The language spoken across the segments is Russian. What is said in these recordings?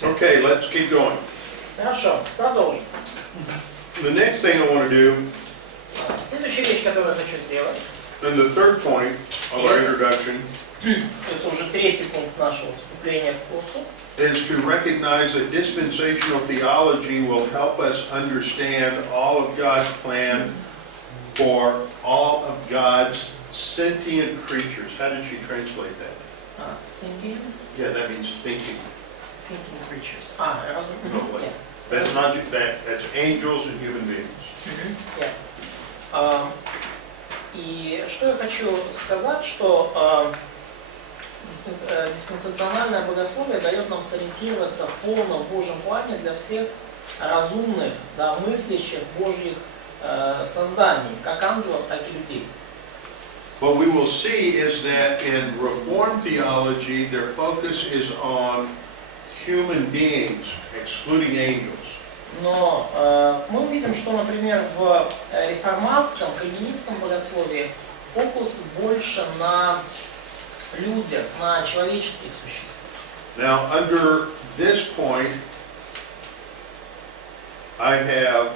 Okay, let's keep going. Хорошо, продолжим. The next thing I want to do, Следующая вещь, которую я хочу сделать, and the third point of our introduction, это уже третий пункт нашего вступления к курсу, is to recognize that dispensational theology will help us understand all of God's plan for all of God's sentient creatures. How did she translate that? Thinking Yeah, that means thinking. creatures. No, Yeah. That's not just that. That's angels and human beings. Yeah. И что я хочу сказать, что диспенсациональное богословие дает нам сориентироваться в полном Божьем плане для всех разумных, да, мыслящих Божьих созданий, как ангелов, так и людей. What we will see is that in Reformed theology, their focus is on human beings, excluding angels. Но мы увидим, что, например, в реформатском, кальвинистском богословии фокус больше на людях, на человеческих существах. Now, under this point, I have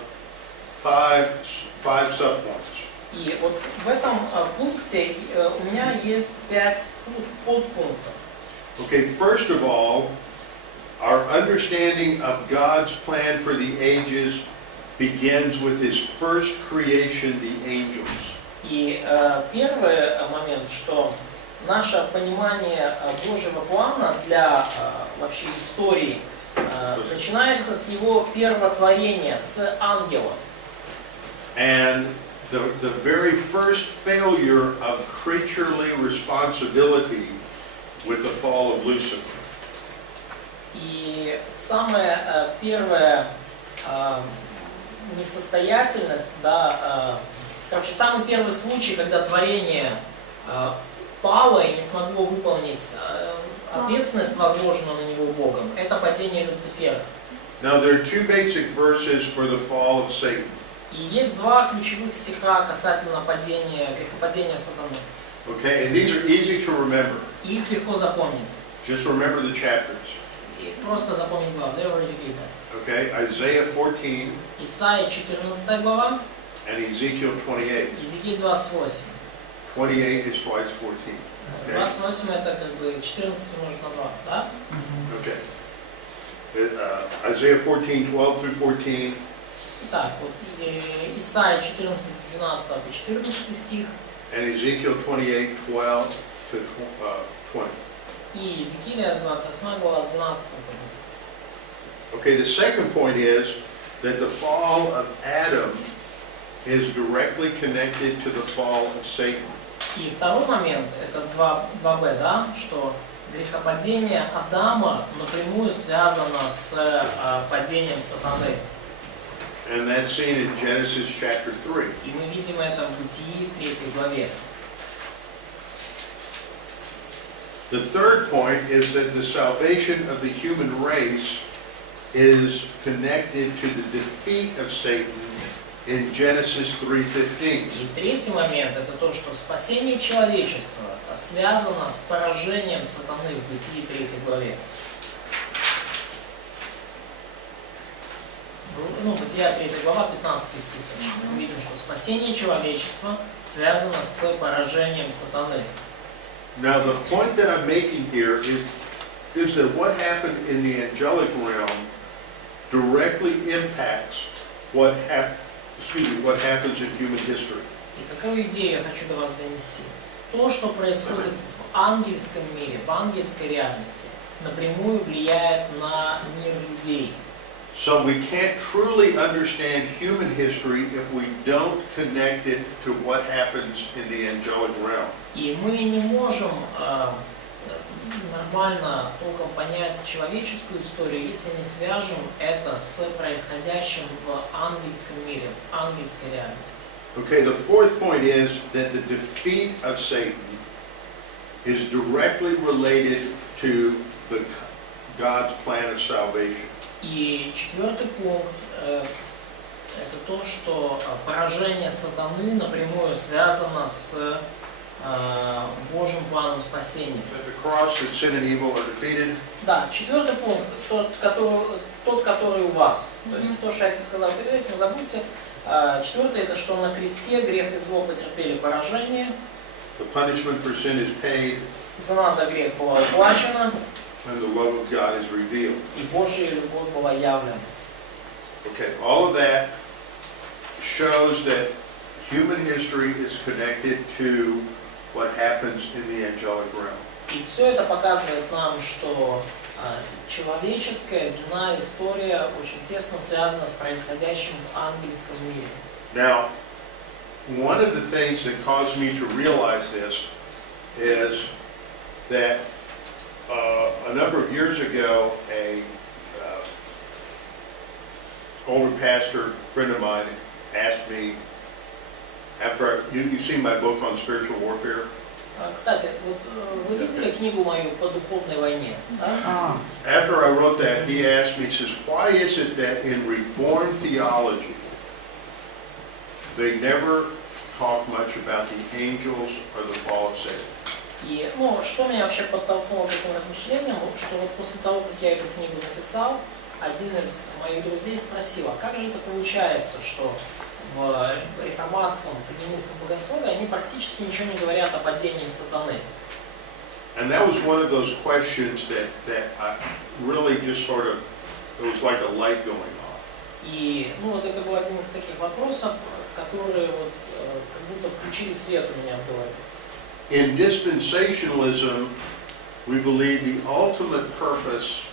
five subpoints. И вот в этом пункте у меня есть 5 подпунктов. Okay, first of all, our understanding of God's plan for the ages begins with His first creation, the angels. И первый момент, что наше понимание Божьего плана для вообще истории начинается с Его первотворения, с ангелов. And the very first failure of creaturely responsibility with the fall of Lucifer. И самая первая несостоятельность, да, короче, самый первый случай, когда творение пало и не смогло выполнить ответственность, возложенную на него Богом, это падение Люцифера. Now there are two basic verses for the fall of Satan. И есть два ключевых стиха касательно грехопадения сатаны. Okay, and these are easy to remember. И их легко запомнить. Just remember the chapters. И просто запомнить главу. They already gave that. Okay, Isaiah 14 Исайя 14 глава, and Ezekiel 28. Иезекииль 28. 28 is twice 14. Okay. 28 это как бы 14 умножить на 2, да? Okay. Isaiah 14, 12 through 14. Так, вот Исайя 14, 12 по 14 стих. And Ezekiel 28, 12 to 20. И Иезекииля 28 глава с 12 по 20. Okay, the second point is that the fall of Adam is directly connected to the fall of Satan. И второй момент, это 2b, да, что грехопадение Адама напрямую связано с падением сатаны. And that's seen in Genesis chapter 3. И мы видим это в Бытии 3 главе. The third point is that the salvation of the human race is connected to the defeat of Satan in Genesis 3:15. И третий момент, это то, что спасение человечества связано с поражением сатаны в Бытии 3 главе. Ну, Бытия 3 глава, 15 стих. Мы видим, что спасение человечества связано с поражением сатаны. Now, the point that I'm making here is that what happened in the angelic realm directly impacts what happens in human history. И какую идею я хочу до вас донести? То, что происходит в ангельском мире, в ангельской реальности, напрямую влияет на мир людей. So we can't truly understand human history if we don't connect it to what happens in the angelic realm. И мы не можем нормально толком понять человеческую историю, если не свяжем это с происходящим в ангельском мире, в ангельской реальности. Okay, the fourth point is that the defeat of Satan is directly related to God's plan of salvation. И четвертый пункт это то, что поражение сатаны напрямую связано с Божьим планом спасения. Is that the cross that sin and evil are defeated. Да, четвертый пункт, тот, который у вас. То есть то, что я сказал перед этим, забудьте. Четвертый, это что на кресте грех и зло потерпели поражение. The punishment for sin is paid, Цена за грех была уплачена, and the love of God is revealed. и Божья любовь была явлена. Okay, all of that shows that human history is connected to what happens in the angelic realm. И все это показывает нам, что человеческая земная история очень тесно связана с происходящим в ангельском мире. Now, one of the things that caused me to realize this is that a number of years ago, a older pastor friend of mine asked me, you've seen my book on spiritual warfare? Кстати, вот вы видели книгу мою по духовной войне? Да? After I wrote that, he asked me, he says, why is it that in Reformed theology, they never talk much about the angels or the fall of Satan? И, что меня вообще подтолкнуло к этим размышлениям, что вот после того, как я эту книгу написал, один из моих друзей спросил, а как же это получается, что в реформатском, кальвинистском богословии они практически ничего не говорят о падении сатаны. And that was one of those questions that I really just sort of, it was like a light going off. И, вот это был один из таких вопросов, которые вот как будто включили свет у меня в голове. In dispensationalism, we believe the ultimate purpose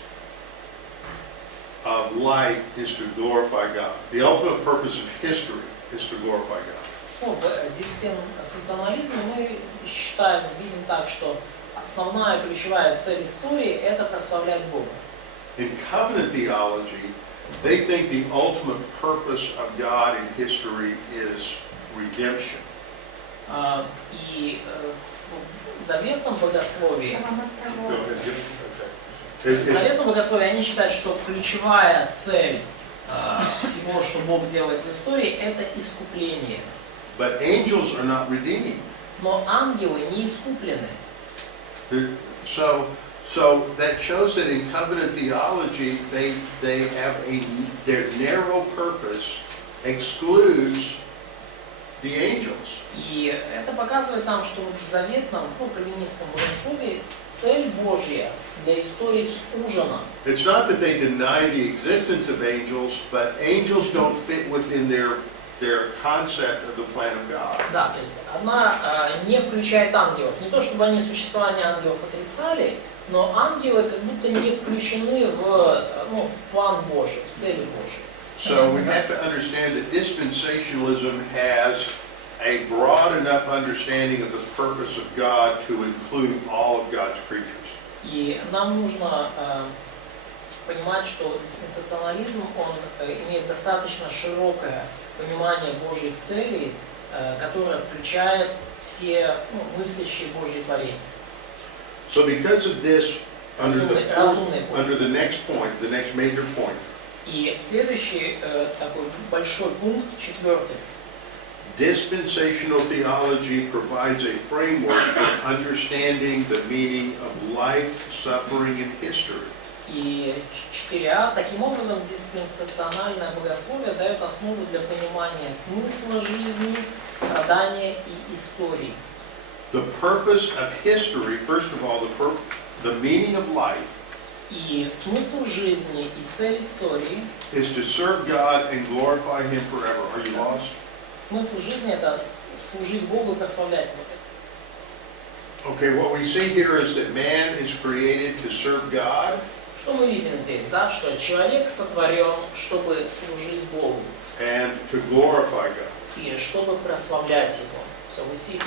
of life is to glorify God. The ultimate purpose of history is to glorify God. В диспенсационализме мы считаем, видим так, что основная ключевая цель истории – это прославлять Бога. In covenant theology, they think the ultimate purpose of God in history is redemption. И в заветном богословии, в заветном богословии они считают, что ключевая цель всего, что Бог делает в истории, это искупление. But angels are not redeemed. Но ангелы не искуплены. So that shows that in covenant theology, they have their narrow purpose excludes the angels. И это показывает нам, что вот в заветном, кальвинистском богословии цель Божья для истории сужена. It's not that they deny the existence of angels, but angels don't fit within their concept of the plan of God. Да, то есть она не включает ангелов. Не то, чтобы они существование ангелов отрицали, но ангелы как будто не включены в план Божий, в цели Божьи. So we have to understand that dispensationalism has a broad enough understanding of the purpose of God to include all of God's creatures. И нам нужно понимать, что диспенсационализм, он имеет достаточно широкое понимание Божьих целей, которое включает все мыслящие Божьи творения. So because of this, under the next point, the next major point, И следующий такой большой пункт, четвертый. dispensational theology provides a framework for understanding the meaning of life, suffering, and history. И 4а, таким образом, диспенсациональное богословие дает основу для понимания смысла жизни, страдания и истории. The purpose of history, first of all, the meaning of life, И смысл жизни и цель истории, is to serve God and glorify Him forever. Are you lost? смысл жизни – это служить Богу и прославлять Его. Okay, what we see here is that man is created to serve God. Что мы видим здесь, да? Что человек сотворен, чтобы служить Богу. And to glorify God. И чтобы прославлять Его. So we see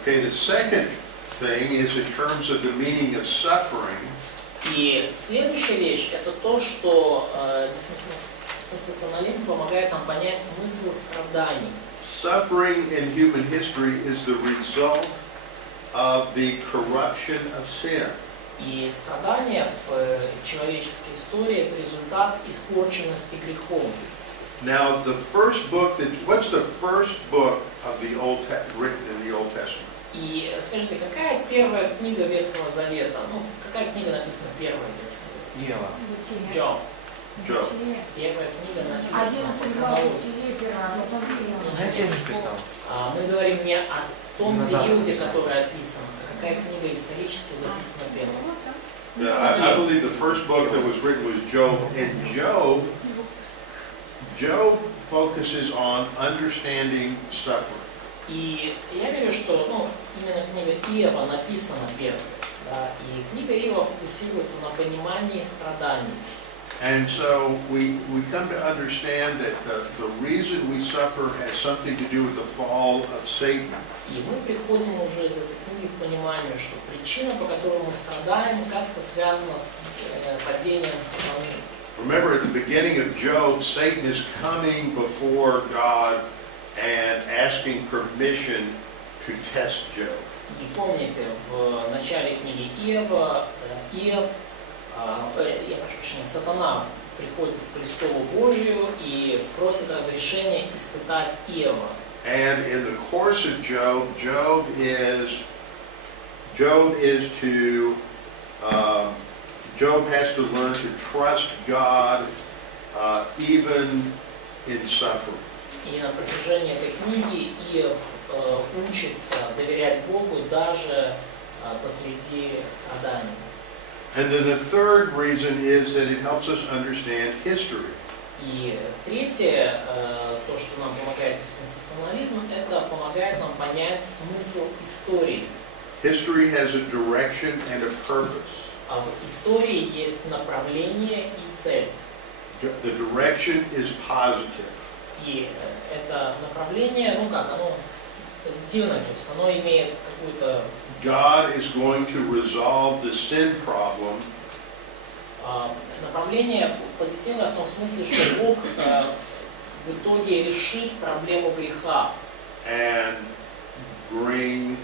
Okay, the second thing is in terms of the meaning of suffering. И следующая вещь – это то, что диспенсационализм помогает нам понять смысл страданий. Suffering in human history is the result of the corruption of sin. И страдания в человеческой истории – это результат испорченности грехом. Now, what's the first book of the written in the Old Testament? И скажите, какая первая книга Ветхого Завета? Ну, какая книга написана первая Ветхого Завета? Джо. Job. Первая книга написана по 11 хронологии. глав Я же писал. Мы говорим не о том Ну да, периоде, написано. который описан, а какая книга исторически записана первой. Yeah, I believe the first book that was written was Job, and Job focuses on understanding suffering. И я верю, что именно книга Иова написана первой. Да, и книга Иова фокусируется на понимании страданий. And so we come to understand that the reason we suffer has something to do with the fall of Satan. И мы приходим уже из этой книги к пониманию, что причина, по которой мы страдаем, как-то связана с падением сатаны. Remember, at the beginning of Job, Satan is coming before God and asking permission to test Job. И помните, в начале книги Иова, Сатана приходит к престолу Божию и просит разрешения испытать Иова. And in the course of Job, Job has to learn to trust God even in suffering. И на протяжении этой книги Иов учится доверять Богу даже посреди страданий. And then the third reason is that it helps us understand history. И третье, то, что нам помогает диспенсационализм, это помогает нам понять смысл истории. History has a direction and a purpose. А в истории есть направление и цель. The direction is positive. И это направление, оно позитивное, то есть оно имеет какую-то... God is going to resolve the sin problem. Направление позитивное в том смысле, что Бог в итоге решит проблему греха. And bring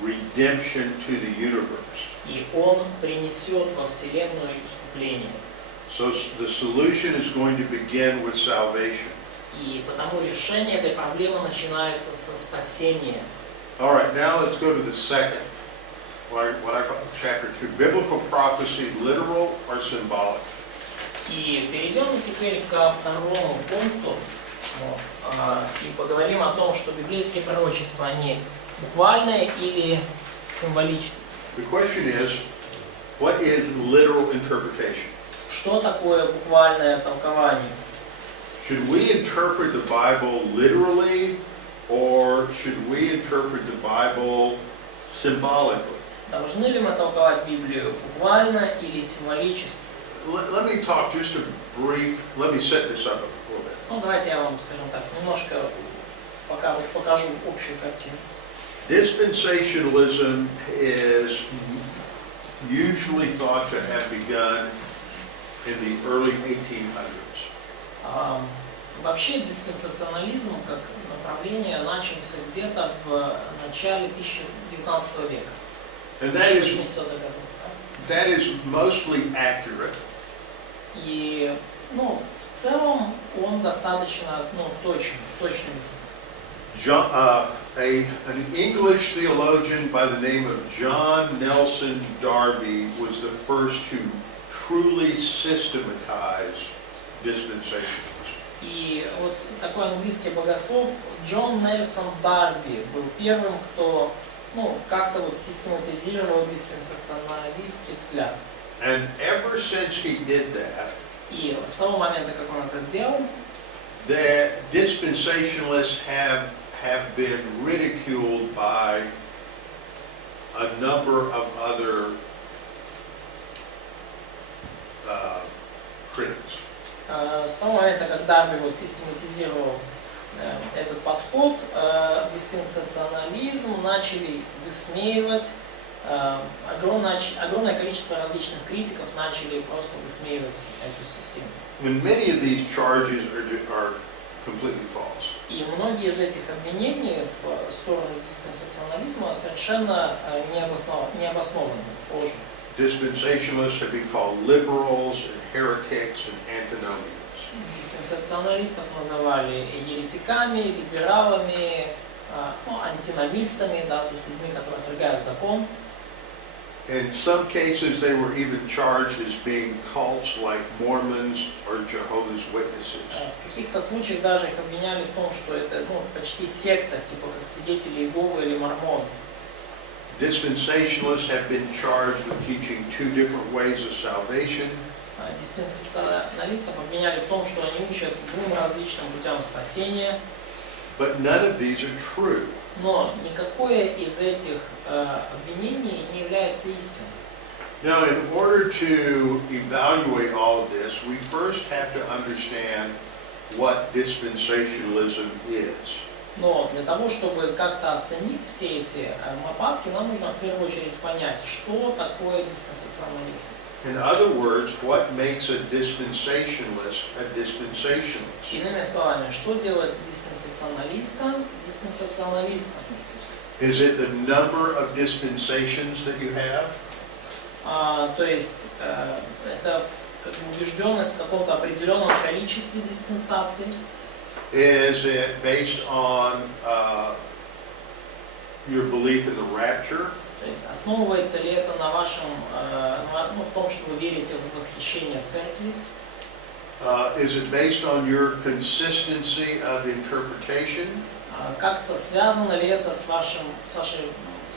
redemption to the universe. И Он принесет во Вселенную искупление. So the solution is going to begin with salvation. И потому решение этой проблемы начинается со спасения. All right, now let's go to the second, what I call chapter 2, biblical prophecy, literal or symbolic. И перейдем теперь ко второму пункту и поговорим о том, что библейские пророчества, они буквальные или символичные. The question is, what is literal interpretation? Что такое буквальное толкование? Should we interpret the Bible literally, or should we interpret the Bible symbolically? Должны ли мы толковать Библию буквально или символически? Let me talk just a brief, let me set this up a little bit. Давайте я вам, скажем так, немножко пока покажу общую картину. Dispensationalism is usually thought to have begun in the early 1800s. Вообще диспенсационализм как направление начался где-то в начале 19 века. And 1800-х годов. that is mostly accurate. И в целом он достаточно точный. An English theologian by the name of John Nelson Darby was the first to truly systematize dispensationalism. И вот такой английский богослов Джон Нельсон Дарби был первым, кто как-то систематизировал диспенсационалистский взгляд. And ever since he did that, И с того момента, как он это сделал, the dispensationalists have been ridiculed by a number of other critics. С того момента, как Дарби систематизировал этот подход, диспенсационализм начали высмеивать, огромное количество различных критиков начали просто высмеивать эту систему. And many of these charges are completely false. И многие из этих обвинений в сторону диспенсационализма совершенно необоснованны, ложны. Dispensationalists have been called liberals and heretics and antinomians. Диспенсационалистов называли еретиками, либералами, антиномистами, да, то есть людьми, которые отвергают закон. In some cases, they were even charged as being cults like Mormons or Jehovah's Witnesses. В каких-то случаях даже их обвиняли в том, что это почти секта, типа как свидетели Иеговы или мормоны. Dispensationalists have been charged with teaching two different ways of salvation. Диспенсационалистов обвиняли в том, что они учат двум различным путям спасения. But none of these are true. Но никакое из этих обвинений не является истиной. Now, in order to evaluate all of this, we first have to understand what dispensationalism is. Но для того, чтобы как-то оценить все эти нападки, нам нужно в первую очередь понять, что такое диспенсационализм. In other words, what makes a dispensationalist a dispensationalist? Иными словами, что делает диспенсационалиста диспенсационалистом? Is it the number of dispensations that you have? То есть это как бы убежденность в каком-то определенном количестве диспенсаций. Is it based on your belief in the rapture? То есть основывается ли это на вашем, в том, что вы верите в восхищение церкви? Is it based on your consistency of interpretation? Как-то связано ли это с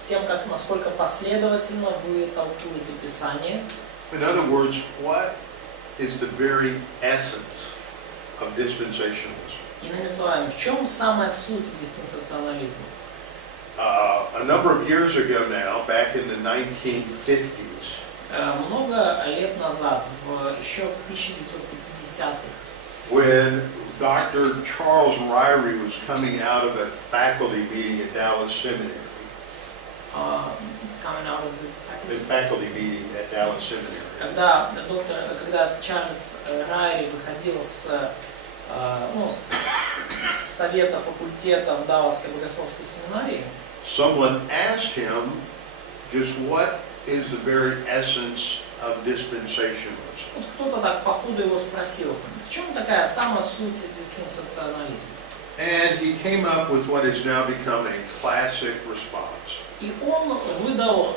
тем, насколько последовательно вы толкуете Писание? In other words, what is the very essence of dispensationalism? Иными словами, в чем самая суть диспенсационализма? A number of years ago now, back in the 1950s, Много лет назад, еще в 1950-х, when Dr. Charles Ryrie was coming out of a faculty meeting at Dallas Seminary, coming out of the a faculty meeting at Dallas Seminary, когда Чарльз Райри выходил с совета факультета в Далласской богословской семинарии, someone asked him just what is the very essence of dispensationalism. вот кто-то так по ходу его спросил, в чем такая самая суть диспенсационализма? And he came up with what has now become a classic response. И он выдал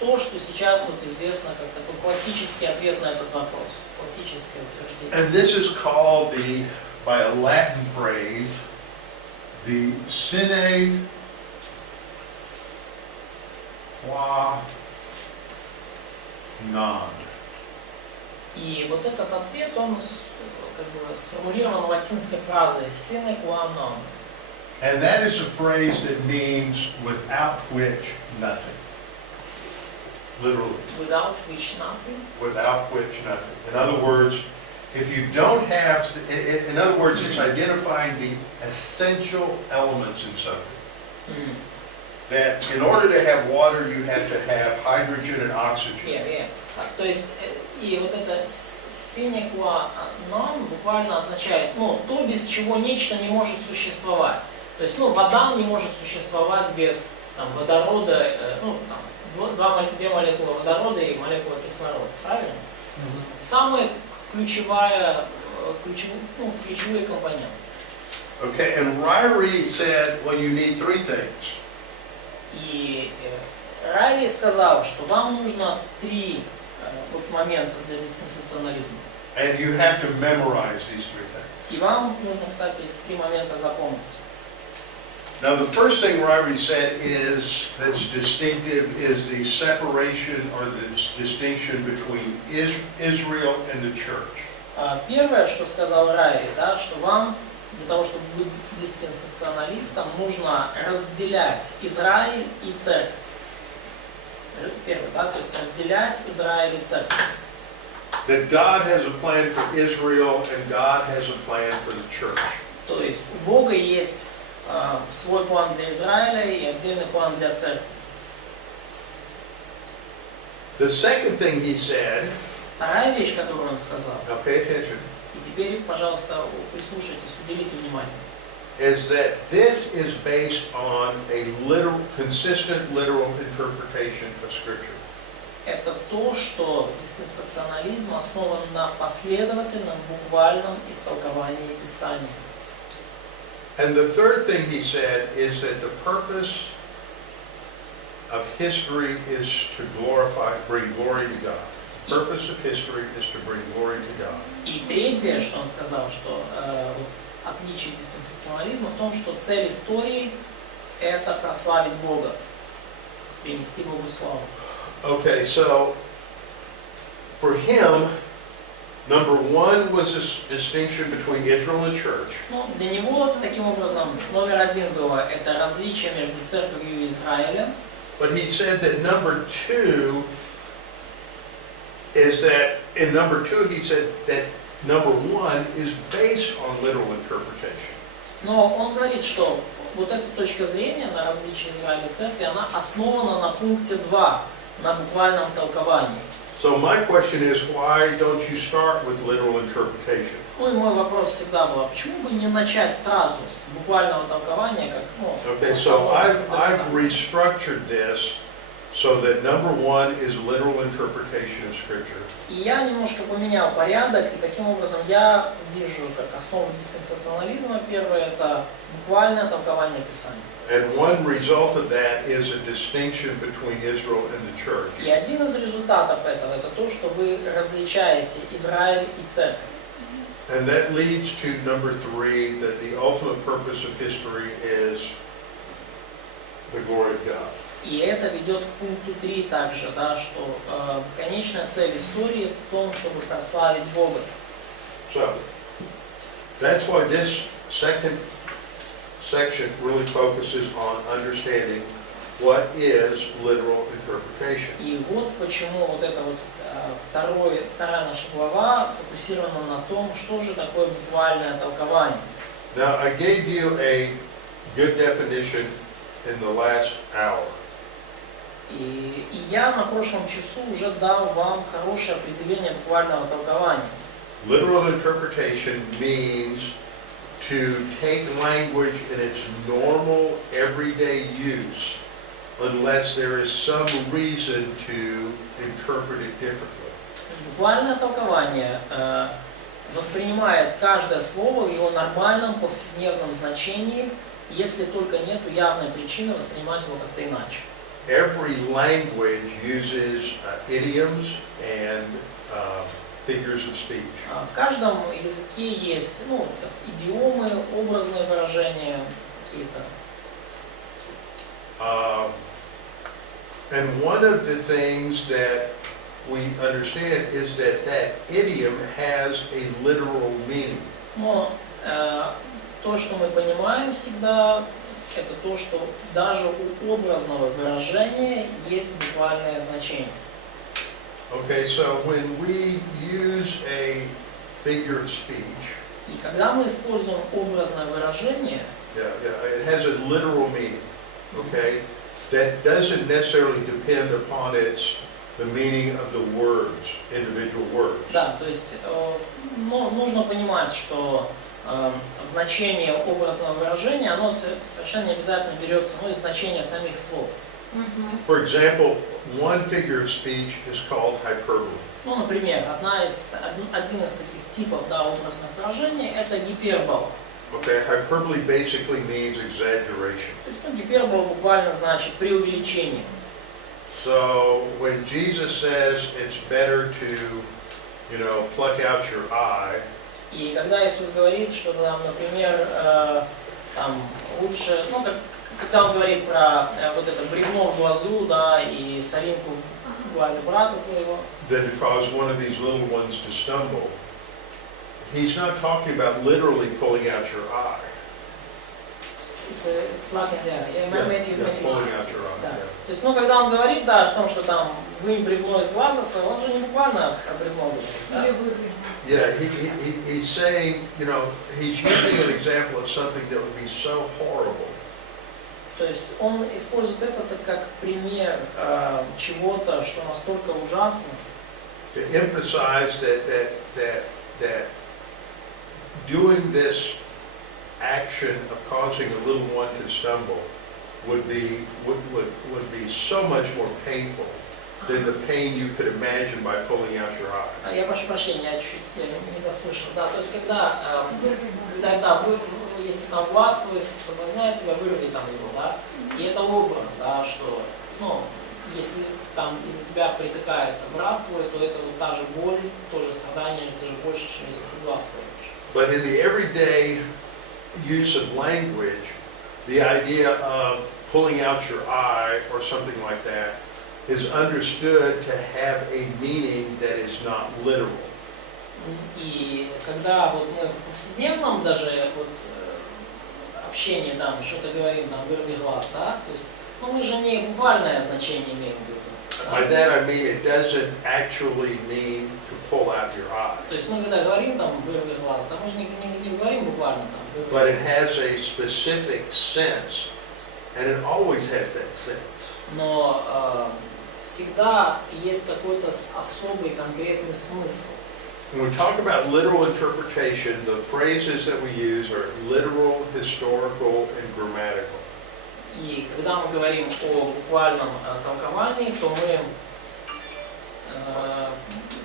то, что сейчас известно как такой классический ответ на этот вопрос, классическое утверждение. And this is called by a Latin phrase, the sine qua non. И вот этот ответ, он сформулирован латинской фразой sine qua non. And that is a phrase that means without which nothing. Literally. Without which nothing. Without which nothing. In other words, if you don't have, in other words, it's identifying the essential elements in something. That in order to have water, you have to have hydrogen and oxygen. То есть, и вот это sine qua non буквально означает, то, без чего нечто не может существовать. То есть, вода не может существовать без водорода, две молекулы водорода и молекула кислорода, правильно? Самые ключевые компоненты. Okay, and Ryrie said, well, you need three things. И Райри сказал, что вам нужно три момента для диспенсационализма. And you have to memorize these three things. И вам нужно, кстати, эти три момента запомнить. Now, the first thing Ryrie said that's distinctive is the separation or the distinction between Israel and the church. Первое, что сказал Райри, что вам для того, чтобы быть диспенсационалистом, нужно разделять Израиль и церковь. Первое, то есть разделять Израиль и церковь. That God has a plan for Israel and God has a plan for the church. То есть у Бога есть свой план для Израиля и отдельный план для церкви. The second thing he said, вторая вещь, которую он сказал, now pay attention, и теперь, пожалуйста, прислушайтесь, уделите внимание, is that this is based on a consistent literal interpretation of Scripture. Это то, что диспенсационализм основан на последовательном, буквальном истолковании Писания. And the third thing he said is that the purpose of history is to bring glory to God. The purpose of history is to bring glory to God. И третье, что он сказал, что вот отличие диспенсационализма в том, что цель истории – это прославить Бога, принести Богу славу. Okay, so for him, number one was this distinction between Israel and church. Ну, для него, таким образом, номер один было это различие между церковью и Израилем. But he said that number two is that, in number two he said that number one is based on literal interpretation. Но он говорит, что вот эта точка зрения на различие Израиля и церкви, она основана на пункте 2, на буквальном толковании. So my question is, why don't you start with literal interpretation? Ну и мой вопрос всегда был, почему бы не начать сразу с буквального толкования, как, ну, Okay, so I've restructured this so that number one is literal interpretation of Scripture. И я немножко поменял порядок, и таким образом я вижу как основу диспенсационализма. Первое – это буквальное толкование Писания. And one result of that is a distinction between Israel and the church. И один из результатов этого – это то, что вы различаете Израиль и церковь. And that leads to number three, that the ultimate purpose of history is the glory of God. И это ведет к пункту 3 также, да, что конечная цель истории в том, чтобы прославить Бога. So, that's why this second section really focuses on understanding what is literal interpretation. И вот почему вот эта вот вторая наша глава сфокусирована на том, что же такое буквальное толкование. Now, I gave you a good definition in the last hour. И я на прошлом часу уже дал вам хорошее определение буквального толкования. Literal interpretation means to take language in its normal, everyday use, unless there is some reason to interpret it differently. Буквальное толкование воспринимает каждое слово в его нормальном повседневном значении, если только нет явной причины воспринимать его как-то иначе. Every language uses idioms and figures of speech. В каждом языке есть, ну, идиомы, образные выражения какие-то. And one of the things that we understand is that that idiom has a literal meaning. Но то, что мы понимаем всегда, это то, что даже у образного выражения есть буквальное значение. Okay, so when we use a figure of speech, И когда мы используем образное выражение, it has a literal meaning. Okay, that doesn't necessarily depend upon the meaning of the words, individual words. да, то есть нужно понимать, что значение образного выражения, оно совершенно не обязательно берется, ну, из значения самих слов. For example, one figure of speech is called hyperbole. Ну, например, один из таких типов, да, образных выражений – это гипербола. Okay, hyperbole basically means exaggeration. То есть, ну, гипербола буквально значит преувеличение. So when Jesus says it's better to, pluck out your eye, И когда Иисус говорит, что, например, там лучше, ну, когда Он говорит про вот это бревно в глазу, да, и соринку в глазе брата твоего, that it caused one of these little ones to stumble, He's not talking about literally pulling out your eye. it's a plucking, yeah, pulling out your eye. да. Yeah. То есть, ну, когда Он говорит, да, о том, что там вынь бревно из глаза своего, Он же не буквально про бревно говорит, да? Yeah, he's saying, he's using an example of something that would be so horrible. То есть он использует это как пример чего-то, что настолько ужасно. To emphasize that doing this action of causing a little one to stumble would be so much more painful than the pain you could imagine by pulling out your eye. Я прошу прощения, я чуть не дослышал. Да, то есть когда если там глаз твой соблазняет тебя, вырви там его, да. И это образ, да, что, ну, если там из-за тебя притыкается брат твой, то это вот та же боль, то же страдание, даже больше, чем если ты глаз вырвешь. But in the everyday use of language, the idea of pulling out your eye or something like that is understood to have a meaning that is not literal. И когда вот мы в повседневном даже вот общении там что-то говорим, там вырви глаз, да, то есть, ну мы же не буквальное значение имеем в виду. By that I mean it doesn't actually mean to pull out your eye. То есть мы когда говорим там вырви глаз, да, мы же не говорим буквально там вырви But it глаз. has a specific sense, and it always has that sense. Но всегда есть какой-то особый конкретный смысл. When we talk about literal interpretation, the phrases that we use are literal, historical, and grammatical. И когда мы говорим о буквальном толковании, то мы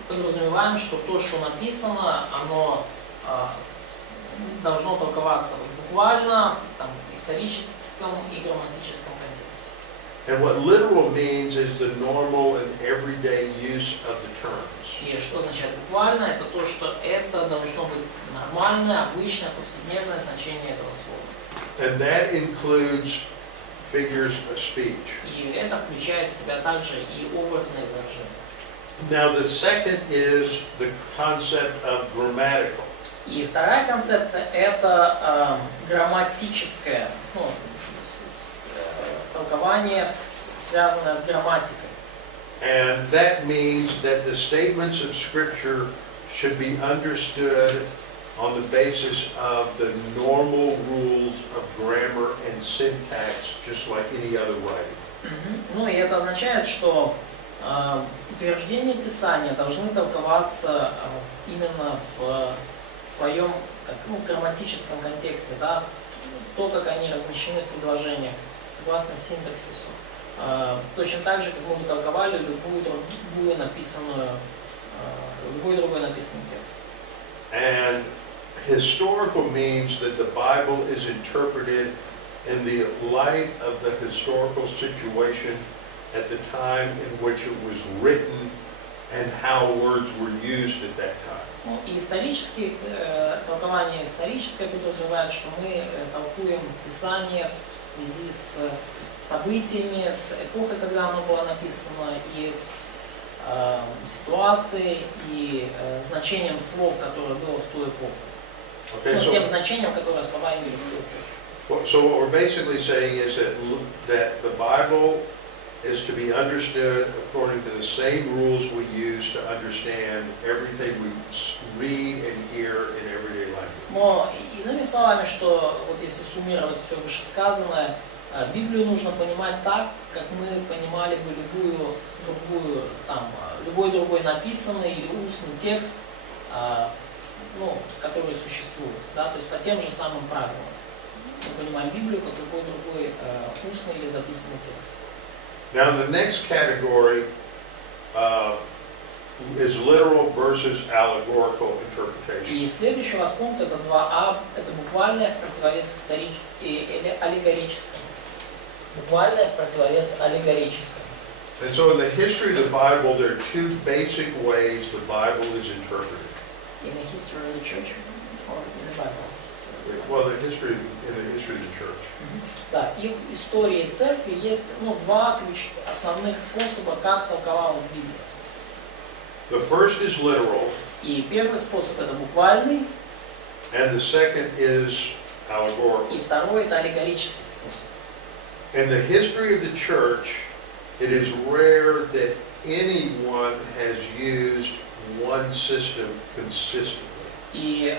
подразумеваем, что то, что написано, оно должно толковаться буквально, там, в историческом и грамматическом контексте. And what literal means is the normal and everyday use of the terms. И что означает буквально? Это то, что это должно быть нормальное, обычное, повседневное значение этого слова. And that includes figures of speech. И это включает в себя также и образные выражения. Now the second is the concept of grammatical. И вторая концепция – это грамматическое, ну, толкование, связанное с грамматикой. And that means that the statements of Scripture should be understood on the basis of the normal rules of grammar and syntax, just like any other writing. Ну и это означает, что утверждения Писания должны толковаться именно в своем грамматическом контексте, да, то, как они размещены в предложениях, согласно синтаксису. Точно так же, как мы бы толковали любой другой написанный текст. And historical means that the Bible is interpreted in the light of the historical situation at the time in which it was written and how words were used at that time. Ну, и толкование историческое подразумевает, что мы толкуем Писание в связи с событиями, с эпохой, когда оно было написано, и с ситуацией и значением слов, которое было в ту эпоху. Okay, Тем значением, которое слова имели в ту эпоху. so what we're basically saying is that the Bible is to be understood according to the same rules we use to understand everything we read and hear in everyday language. Но иными словами, что вот если суммировать все вышесказанное, Библию нужно понимать так, как мы понимали бы любой другой написанный или устный текст, который существует, да, то есть по тем же самым правилам. Мы понимаем Библию как любой другой устный или записанный текст. Now the next category is literal versus allegorical interpretation. И следующий у вас пункт это 2А, это буквальное в противовес или аллегорическому. Буквальное в противовес аллегорическому. And so in the history of the Bible, there are two basic ways the Bible is interpreted. In the history of the church or in the Bible? Well, in the history of the church. Да, и в истории церкви есть два основных способа, как толковалась Библия. The first is literal, И первый способ это буквальный, and the second is allegorical. и второй это аллегорический способ. In the history of the church, it is rare that anyone has used one system consistently. И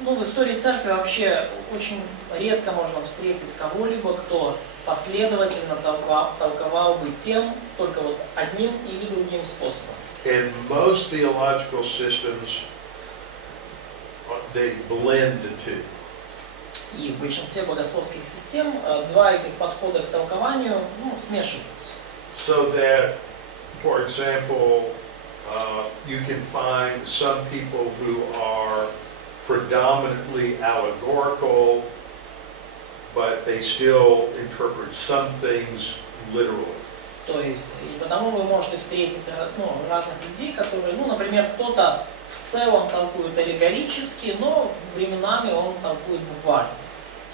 в истории церкви вообще очень редко можно встретить кого-либо, кто последовательно толковал бы только вот одним или другим способом. In most theological systems, they blend the two. И в большинстве богословских систем два этих подхода к толкованию смешиваются. So that, for example, you can find some people who are predominantly allegorical, but they still interpret some things literally. То есть, и потому вы можете встретить разных людей, которые, например, кто-то в целом толкует аллегорически, но временами он толкует буквально.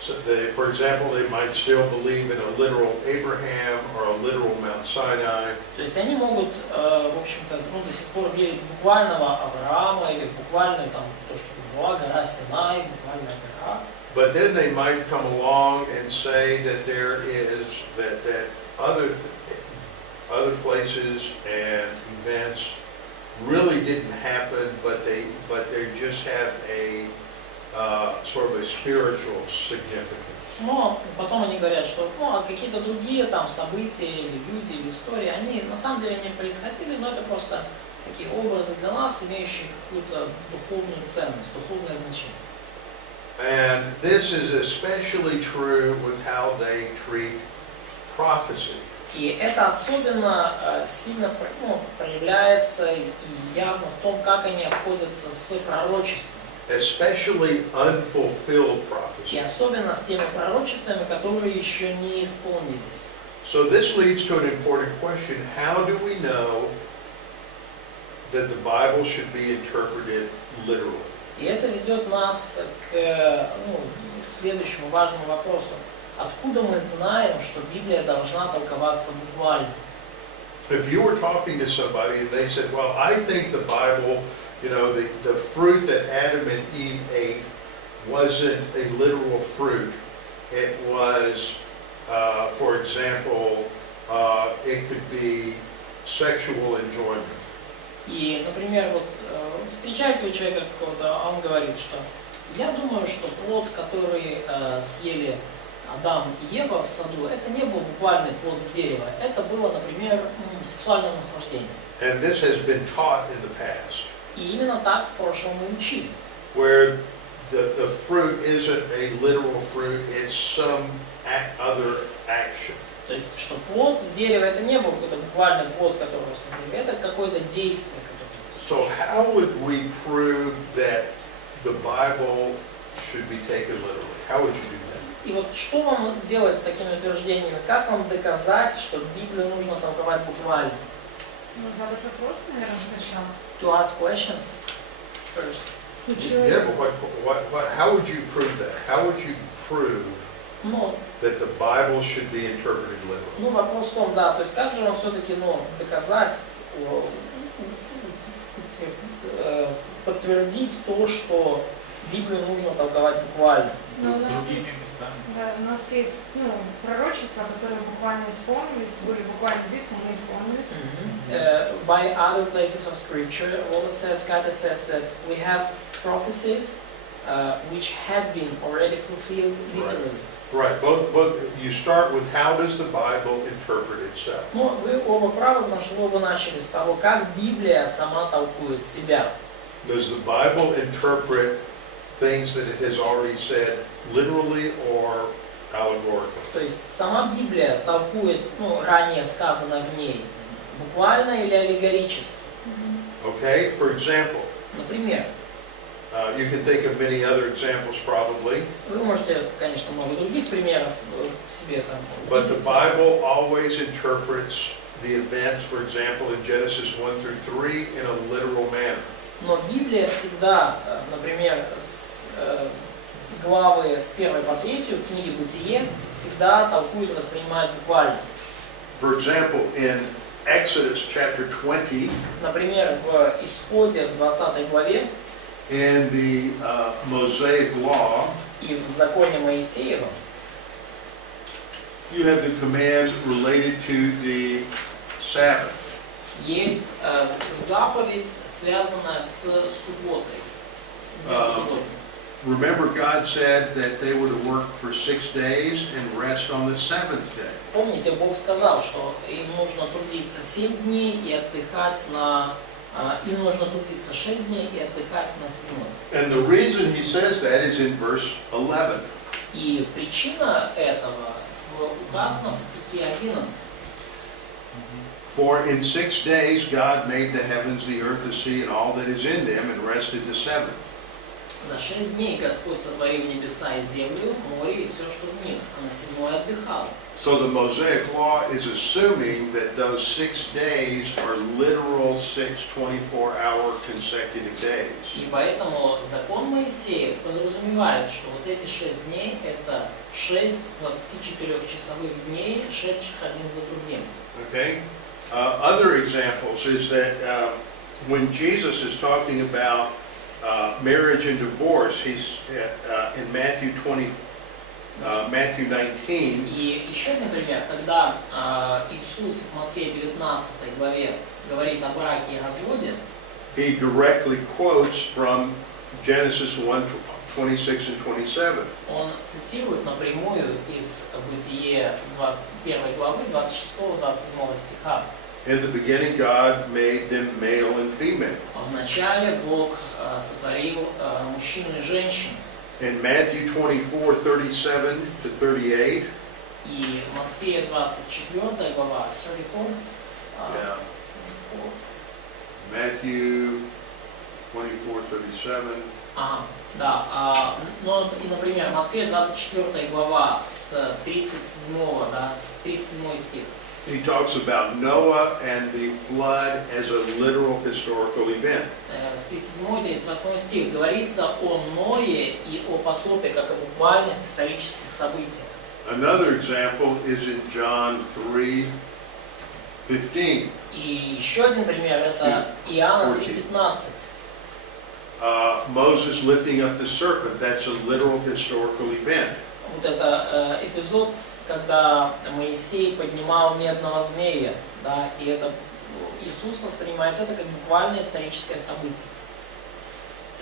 So for example, they might still believe in a literal Abraham or a literal Mount Sinai. То есть они могут, в общем-то, до сих пор верить в буквального Авраама или в буквальную то, что была гора Синай, буквальная гора. But then they might come along and say that there is that other places and events really didn't happen, but they just have a sort of a spiritual significance. Но потом они говорят, что какие-то другие события или люди, или истории, они на самом деле не происходили, но это просто такие образы для нас, имеющие какую-то духовную ценность, духовное значение. And this is especially true with how they treat prophecy. И это особенно сильно проявляется и явно в том, как они обходятся с пророчеством. Especially unfulfilled И prophecy. особенно с теми пророчествами, которые еще не исполнились. So this leads to an important question. How do we know that the Bible should be interpreted literally? И это ведет нас к следующему важному вопросу. Откуда мы знаем, что Библия должна толковаться буквально? If you were talking to somebody and they said, well, I think the Bible, the fruit that Adam and Eve ate wasn't a literal fruit. It was, for example, it could be sexual enjoyment. И, например, встречаете вы человека какого-то, а он говорит, что я думаю, что плод, который съели Адам и Ева в саду, это не был буквальный плод с дерева, это было, например, сексуальное наслаждение. And this has been taught in the past, И именно так в прошлом мы учили. where the fruit isn't a literal fruit, it's some other action. То есть, что плод с дерева, это не был какой-то буквальный плод, который рос на дереве, это какое-то действие, которое So how would we prove that the Bible should be taken literally? How would you do that? И вот что вам делать с такими утверждениями? Как вам доказать, что Библию нужно толковать буквально? Задать вопрос, наверное, сначала. To ask questions first. Yeah, but how would you prove that? How would you prove Ну, that the Bible should be interpreted literally? вопрос в том, да, то есть как же вам все-таки, доказать, подтвердить то, что Библию нужно толковать буквально? Но у нас Другими есть, местами. да, у нас есть пророчества, которые буквально исполнились, были буквально написаны, не исполнились. By other places of Scripture, Paul says, Kata says that we have prophecies which had been already fulfilled literally. Right, but you start with how does the Bible interpret itself? Но вы оба правы, потому что вы оба начали с того, как Библия сама толкует себя. Does the Bible interpret things that it has already said literally or allegorically? То есть сама Библия толкует, ранее сказанное в ней, буквально или аллегорически. Okay, for example, Например, you can think of many other examples probably, вы можете, конечно, много других примеров себе там but the увидеть. Bible always interprets the events, for example, in Genesis 1 through 3 in a literal manner. Но Библия всегда, например, главы с 1 по 3 книги Бытие всегда толкует и воспринимает буквально. For example, in Exodus chapter 20, Например, в Исходе, в 20 главе, in the Mosaic Law, и в законе Моисеева you have the command related to the Sabbath. есть заповедь, связанная с субботой, с днем субботы. Remember, God said that they were to work for 6 days and rest on the seventh day. Помните, Бог сказал, что им нужно трудиться 7 дней и отдыхать им нужно трудиться 6 дней и отдыхать на 7-й. And the reason he says that is in verse 11. И причина этого указана в стихе 11. For in 6 days God made the heavens, the earth, the sea, and all that is in them, and rested the seventh. За 6 дней Господь сотворил небеса и землю, море и все, что в них, а на 7-й отдыхал. So the Mosaic Law is assuming that those 6 days are literal 6 24-hour consecutive days. И поэтому закон Моисеев подразумевает, что вот эти 6 дней это 6 24-часовых дней, шедших один за другим. Okay? Other examples is that when Jesus is talking about marriage and divorce, he's in Matthew 19. И еще один пример, когда Иисус в Матфея 19 главе говорит о браке и разводе, He directly quotes from Genesis 1:26 and 27. он цитирует напрямую из Бытие 21 главы 26-27 стиха. In the beginning, God made them male and female. Вначале Бог сотворил мужчину и женщину. In Matthew 24:37 to 38. И Матфея 24 глава 34. Yeah. Matthew 24:37. Да. Ну и, например, Матфея 24 глава с 37, да, 37 стих. He talks about Noah and the flood as a literal historical event. С 37 и 38 стих говорится о Ное и о потопе, как о буквальных исторических событиях. Another example is in John 3:15. И еще один пример это Иоанна 3:15. Moses lifting up the serpent, that's a literal historical event. Вот это эпизод, когда Моисей поднимал медного змея, да, и это Иисус воспринимает это как буквальное историческое событие.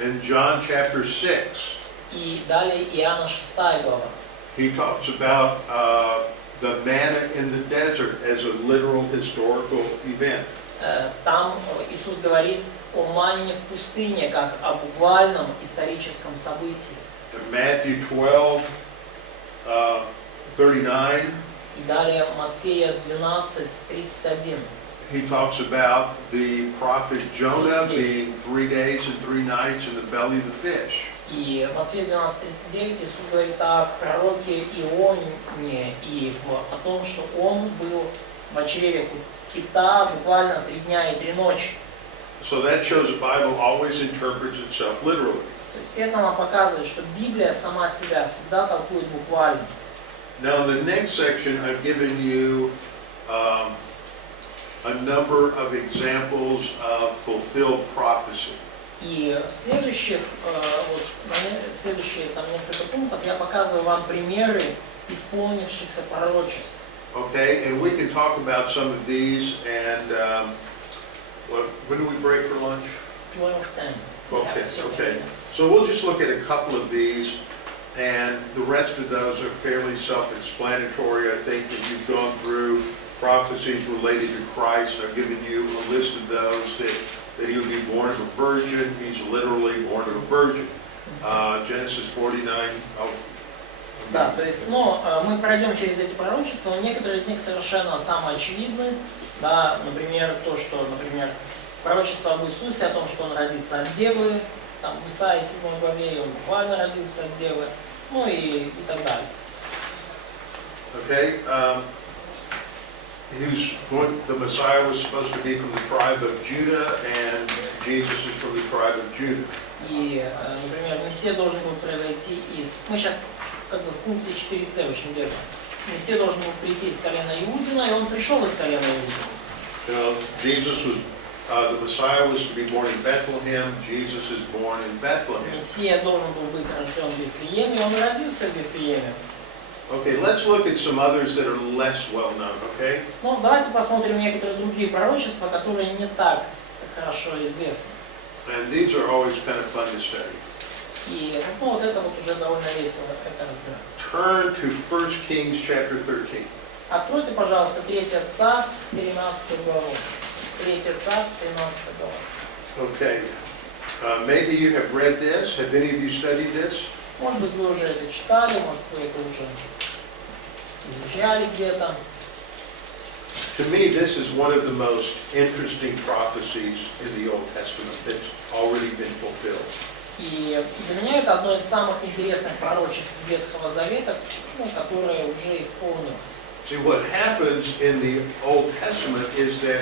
In John chapter 6, И далее Иоанна 6 глава. he talks about the manna in the desert as a literal historical event. Там Иисус говорит о манне в пустыне как о буквальном историческом событии. In Matthew 12:39, И далее Матфея 12:31. he talks about the prophet Jonah being 3 days and 3 nights in the belly of the fish. И Матфея 12:39 Иисус говорит о пророке Ионе и о том, что он был в чреве кита буквально 3 дня и 3 ночи. So that shows the Bible always interprets itself literally. То есть это нам показывает, что Библия сама себя всегда толкует буквально. Now, in the next section, I've given you a number of examples of fulfilled prophecy. И в следующие там несколько пунктов я показываю вам примеры исполнившихся пророчеств. Okay, and we can talk about some of these. And when do we break for lunch? 12:10. Okay, okay. So we'll just look at a couple of these, and the rest of those are fairly self-explanatory. I think that you've gone through prophecies related to Christ. I've given you a list of those that he'll be born of a virgin. He's literally born of a virgin. Genesis 49. Да, то есть, мы пройдем через эти пророчества, некоторые из них совершенно самоочевидны, да, например, то, что, пророчество об Иисусе, о том, что он родится от девы, там, в Исаии 7 главе, он буквально родился от девы, ну и так далее. Okay, the Messiah was supposed to be from the tribe of Judah, and Jesus is from the tribe of Judah. И, например, Мессия должен был произойти мы сейчас как бы в пункте 4c очень верно. Мессия должен был прийти из колена Иудина, и он пришел из колена Иудина. The Messiah was to be born in Bethlehem. Jesus is born in Bethlehem. Мессия должен был быть рожден в Вифлееме, и он родился в Вифлееме. Okay, let's look at some others that are less well known, okay? Ну, давайте посмотрим некоторые другие пророчества, которые не так хорошо известны. And these are always kind of fun to study. И вот это вот уже довольно весело это разбирать. Turn to 1 Kings chapter 13. Откройте, пожалуйста, 3 Царств, 13 главу. 3 Царств, 13 глава. Okay. Maybe you have read this. Have any of you studied this? Может быть, вы уже это читали, может, вы это уже изучали где-то. To me, this is one of the most interesting prophecies in the Old Testament that's already been fulfilled. И для меня это одно из самых интересных пророчеств Ветхого Завета, которое уже исполнилось. See, what happens in the Old Testament is that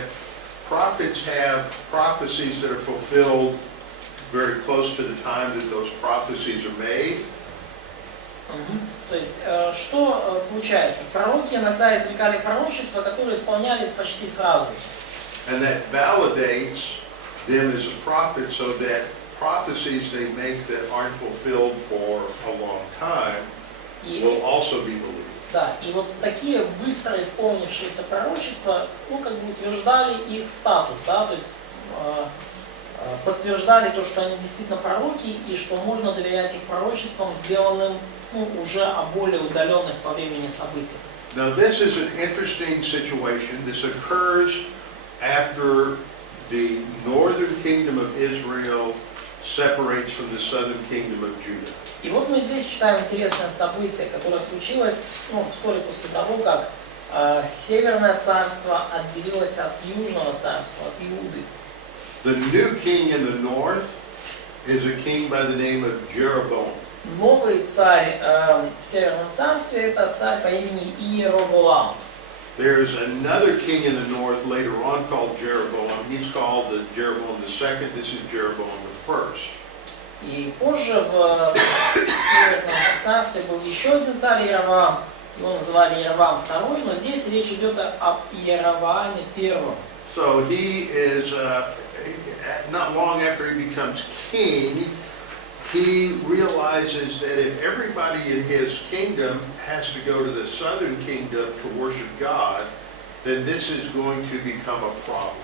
prophets have prophecies that are fulfilled very close to the time that those prophecies are made. То есть, что получается? Пророки иногда изрекали пророчества, которые исполнялись почти сразу. And that validates them as a prophet so that prophecies they make that aren't fulfilled for a long time will also be believed. Да, и вот такие быстро исполнившиеся пророчества, как бы утверждали их статус, да, то есть подтверждали то, что они действительно пророки, и что можно доверять их пророчествам, сделанным уже о более удаленных по времени событиях. Now this is an interesting situation. This occurs after the northern kingdom of Israel separates from the southern kingdom of Judah. И вот мы здесь читаем интересное событие, которое случилось вскоре после того, как Северное царство отделилось от Южного царства, от Иуды. The new king in the north is a king by the name of Jeroboam. Новый царь в Северном царстве – это царь по имени Иеровоам. There's another king in the north later on called Jeroboam. He's called the Jeroboam II. This is Jeroboam I. И позже в Северном царстве был еще один царь Иеровоам. Его называли Иеровоам II, но здесь речь идет об Иеровоаме I. So he is, not long after he becomes king, he realizes that if everybody in his kingdom has to go to the southern kingdom to worship God, then this is going to become a problem.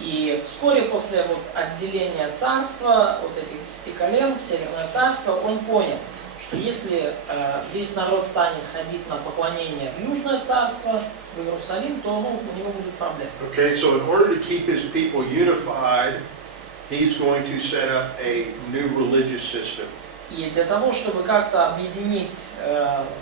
И вскоре после отделения царства, этих 10 колен в Северное царство, он понял, что если весь народ станет ходить на поклонение в Южное царство, в Иерусалим, то у него будут проблемы. Okay, so in order to keep his people unified, he's going to set up a new religious system. И для того, чтобы как-то объединить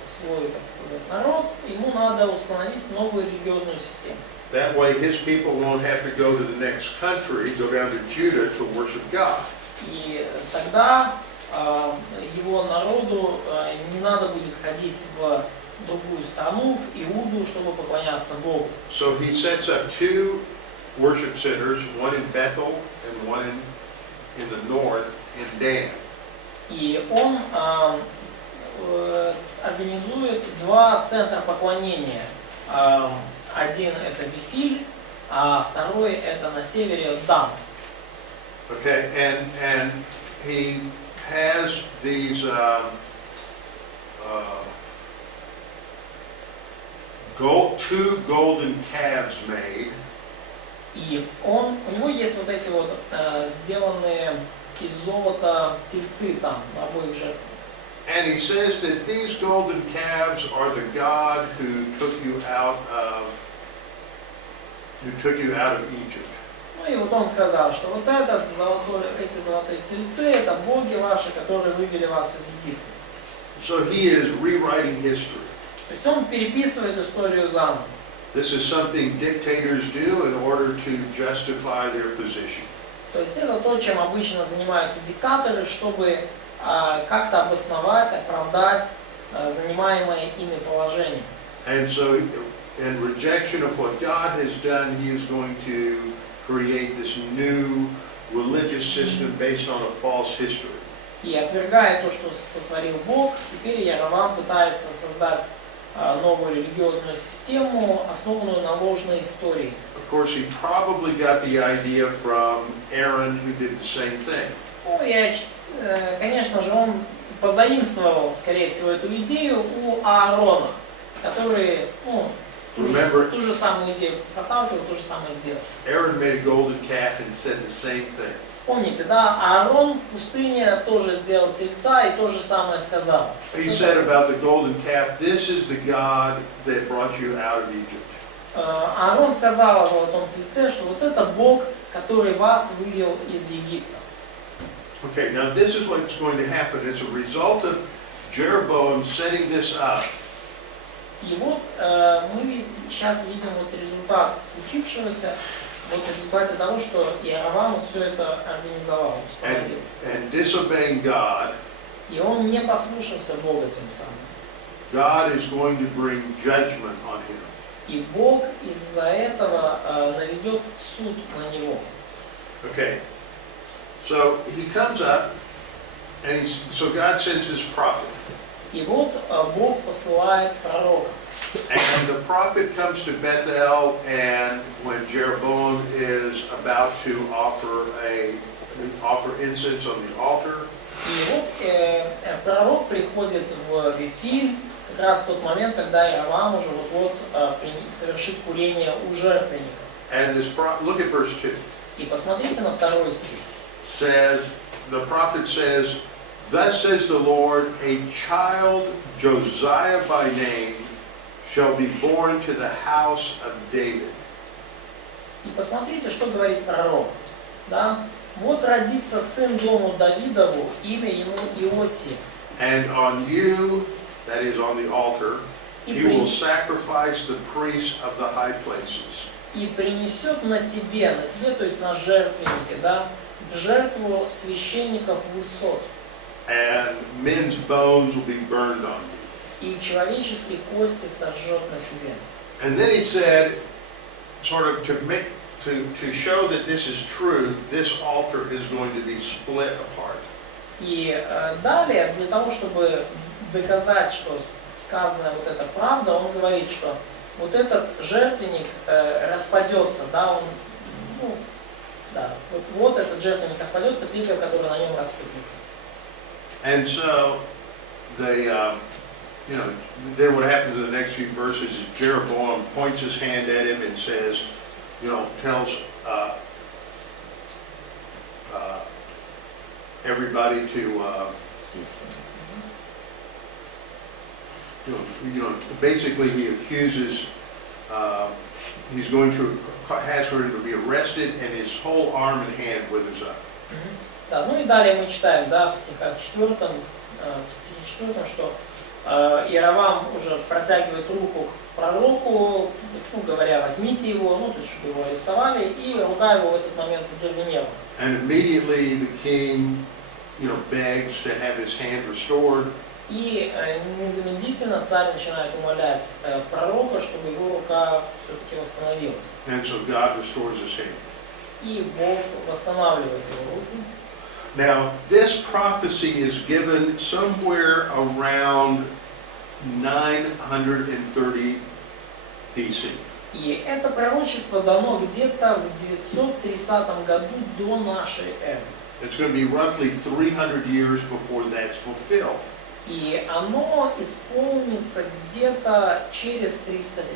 свой, так сказать, народ, ему надо установить новую религиозную систему. That way his people won't have to go to the next country, go down to Judah to worship God. И тогда его народу не надо будет ходить в другую страну, в Иуду, чтобы поклоняться Богу. So he sets up two worship centers, one in Bethel and one in the north in Dan. И он организует два центра поклонения. Один это Вифиль, а второй это на севере Дан. Okay, and he has these two golden calves made. И у него есть вот эти сделанные из золота тельцы там на обоих жертвах. And he says that these golden calves are the God who took you out of Egypt. И он сказал, что эти золотые тельцы это боги ваши, которые вывели вас из Египта. So he is rewriting history. То есть он переписывает историю заново. This is something dictators do in order to justify their position. То есть это то, чем обычно занимаются диктаторы, чтобы как-то обосновать, оправдать занимаемое ими положение. And so, in rejection of what God has done, he is going to create this new religious system based on a false history. И отвергая то, что сотворил Бог, теперь Иеровоам пытается создать новую религиозную систему, основанную на ложной истории. Of course, he probably got the idea from Aaron, who did the same thing. Конечно же, он позаимствовал, скорее всего, эту идею у Аарона, который ту же самую идею проталкивал, то же самое сделал. Aaron made a golden calf and said the same thing. Помните, да, Аарон в пустыне тоже сделал тельца и то же самое сказал. He said about the golden calf, "This is the God that brought you out of Egypt." Аарон сказал о золотом тельце, что это Бог, который вас вывел из Египта. Okay, now this is what's going to happen as a result of Jeroboam setting this up. И мы сейчас видим результат случившегося. Вот в результате того, что Иеровам все это организовал, установил. And disobeying God, И он не послушался Бога тем самым. God is going to bring judgment on him. И Бог из-за этого наведет суд на него. Okay, so he comes up, and so God sends his prophet. И вот Бог посылает пророка. And the prophet comes to Bethel, and when Jeroboam is about to offer incense on the altar, И вот пророк приходит в Вифиль как раз в тот момент, когда Иеровам уже вот-вот совершит курение у жертвенника. and look at verse 2. И посмотрите на 2 стих. The prophet says, "Thus says the Lord, a child, Josiah by name, shall be born to the house of David." И посмотрите, что говорит пророк. Да? Вот родится сын дому Давидову, имя ему Иосия. And on you, that is on the altar, he will sacrifice the priests of the high places. И принесет на тебе, то есть на жертвеннике, да, в жертву священников высот. And men's bones will be burned on you. И человеческие кости сожжет на тебе. And then he said, sort of to show that this is true, this altar is going to be split apart. И далее, для того, чтобы доказать, что сказанное вот это правда, он говорит, что вот этот жертвенник распадется, да, он, ну, да, вот этот жертвенник распадется, пепел, который на нем рассыпется. And so, then what happens in the next few verses is Jeroboam points his hand at him and says, tells everybody to, basically he accuses, he's going to ask for him to be arrested, and his whole arm and hand withers up. Да, ну и далее мы читаем, да, в стихе 4, что Иеровам уже протягивает руку к пророку, ну, говоря, возьмите его, ну, то есть, чтобы его арестовали, и рука его в этот момент одервенела. And immediately the king, begs to have his hand restored. И незамедлительно царь начинает умолять пророка, чтобы его рука все-таки восстановилась. And so God restores his hand. И Бог восстанавливает его руку. Now, this prophecy is given somewhere around 930 BC. И это пророчество дано где-то в 930 году до нашей эры. It's going to be roughly 300 years before that's fulfilled. И оно исполнится где-то через 300 лет.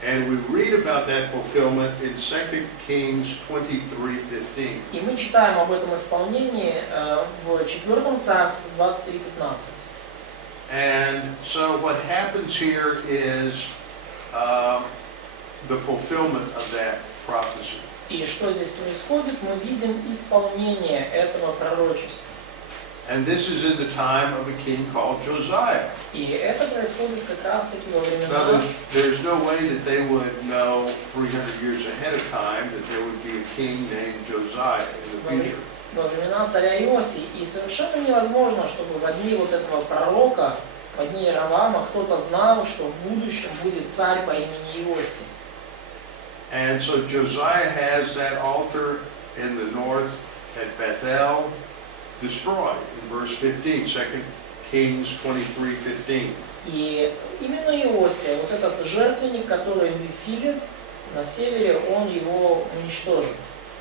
And we read about that fulfillment in 2 Kings 23:15. И мы читаем об этом исполнении в 4 царстве 23:15. And so what happens here is the fulfillment of that prophecy. И что здесь происходит? Мы видим исполнение этого пророчества. And this is in the time of a king called Josiah. И это происходит как раз-таки во Now, времена... there's no way that they would know 300 years ahead of time that there would be a king named Josiah in the future. Во времена царя Иосии. И совершенно невозможно, чтобы в дни вот этого пророка, в дни Иеровама, кто-то знал, что в будущем будет царь по имени Иосий. And so Josiah has that altar in the north at Bethel destroyed in verse 15, 2 Kings 23:15. И именно Иосия, вот этот жертвенник, который в Вифиле, на севере, он его уничтожил.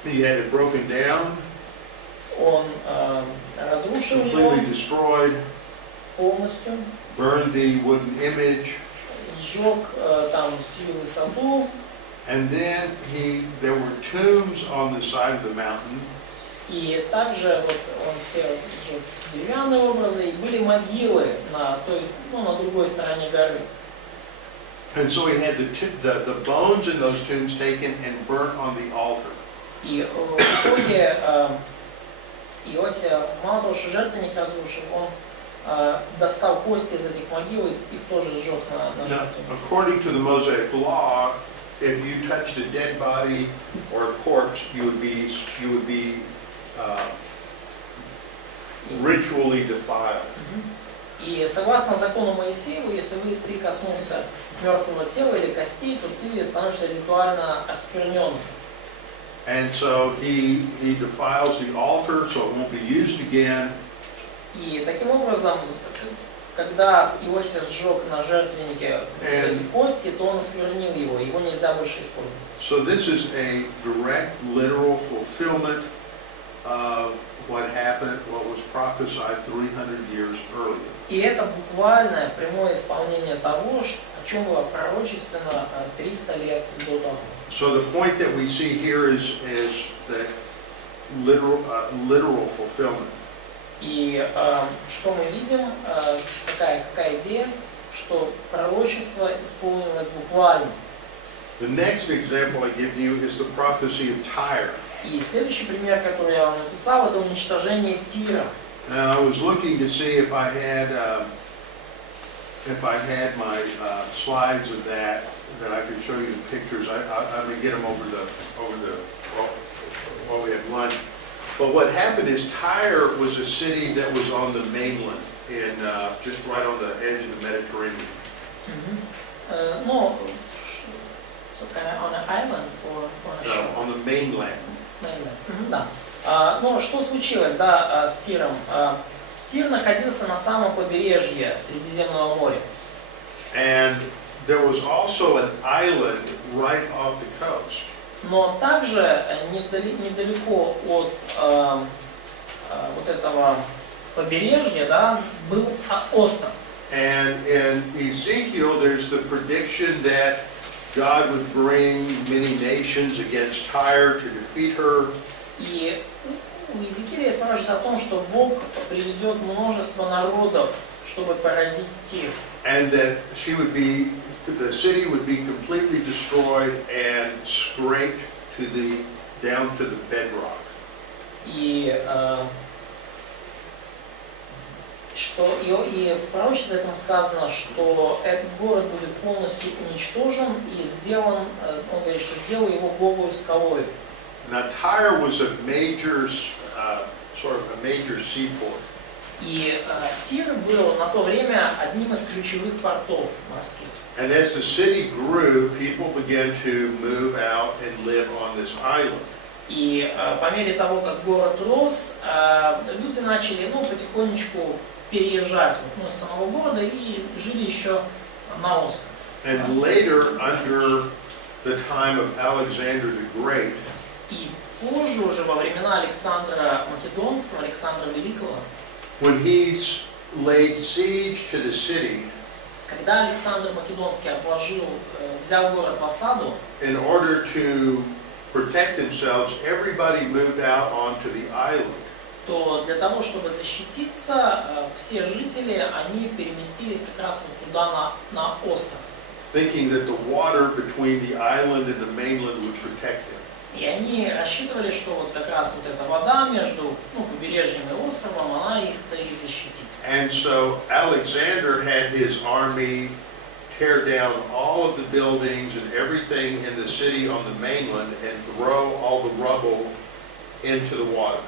He had it broken down, Он разрушил его completely destroyed, полностью, burned the wooden image, сжег там всю высоту. and then there were tombs on the side of the mountain. И также вот он все сжег деревянные образы, и были могилы на другой стороне горы. And so he had the bones in those tombs taken and burnt on the altar. И в итоге Иосия, мало того, что жертвенник разрушил, он достал кости из этих могил и их тоже сжег на Now, жертвеннике. according to the Mosaic law, if you touched a dead body or a corpse, you would be ritually defiled. И согласно закону Моисееву, если ты коснулся мертвого тела или костей, то ты становишься ритуально оскверненным. And so he defiles the altar so it won't be used again. И таким образом, когда Иосиф сжег на жертвеннике эти кости, то он осквернил его нельзя больше использовать. So this is a direct, literal fulfillment of what happened, what was prophesied 300 years earlier. И это буквальное прямое исполнение того, о чем было пророчествовано 300 лет до того. So the point that we see here is that literal fulfillment. И что мы видим, какая идея, что пророчество исполнилось буквально. The next example I give you is the prophecy of Tyre. И следующий пример, который я вам написал, это уничтожение Тира. Now I was looking to see if I had my slides of that I could show you the pictures. I'm going to get them while we have lunch. But what happened is Tyre was a city that was on the mainland, in just right on the edge of the Mediterranean. No, so on an island or on a shore? On the mainland. Да. Но что случилось, да, с Тиром? Тир находился на самом побережье Средиземного моря. And there was also an island right off the coast. Но также недалеко от вот этого побережья, да, был остров. And in Ezekiel, there's the prediction that God would bring many nations against Tyre to defeat her. И у Иезекииля есть пророчество о том, что Бог приведет множество народов, чтобы поразить Тир. And that the city would be completely destroyed and scraped down to the bedrock. И в пророчестве этом сказано, что этот город будет полностью уничтожен и сделан, он говорит, что сделал его голую скалой. Now Tyre was a major, sort of a major seaport. И Тир был на то время одним из ключевых портов морских. And as the city grew, people began to move out and live on this island. И по мере того, как город рос, люди начали, потихонечку переезжать с самого города и жили еще на острове. And later, under the time of Alexander the Great, И позже, уже во времена Александра Македонского, Александра Великого, when he laid siege to the city, когда Александр Македонский взял город в осаду, in order to protect themselves, everybody moved out onto the island. то для того, чтобы защититься, все жители, они переместились как раз вот туда, на остров. Thinking that the water between the island and the mainland would protect them. И они рассчитывали, что вот как раз вот эта вода между побережьем и островом, она их-то и защитит. And so Alexander had his army tear down all of the buildings and everything in the city on the mainland and throw all the rubble into the water.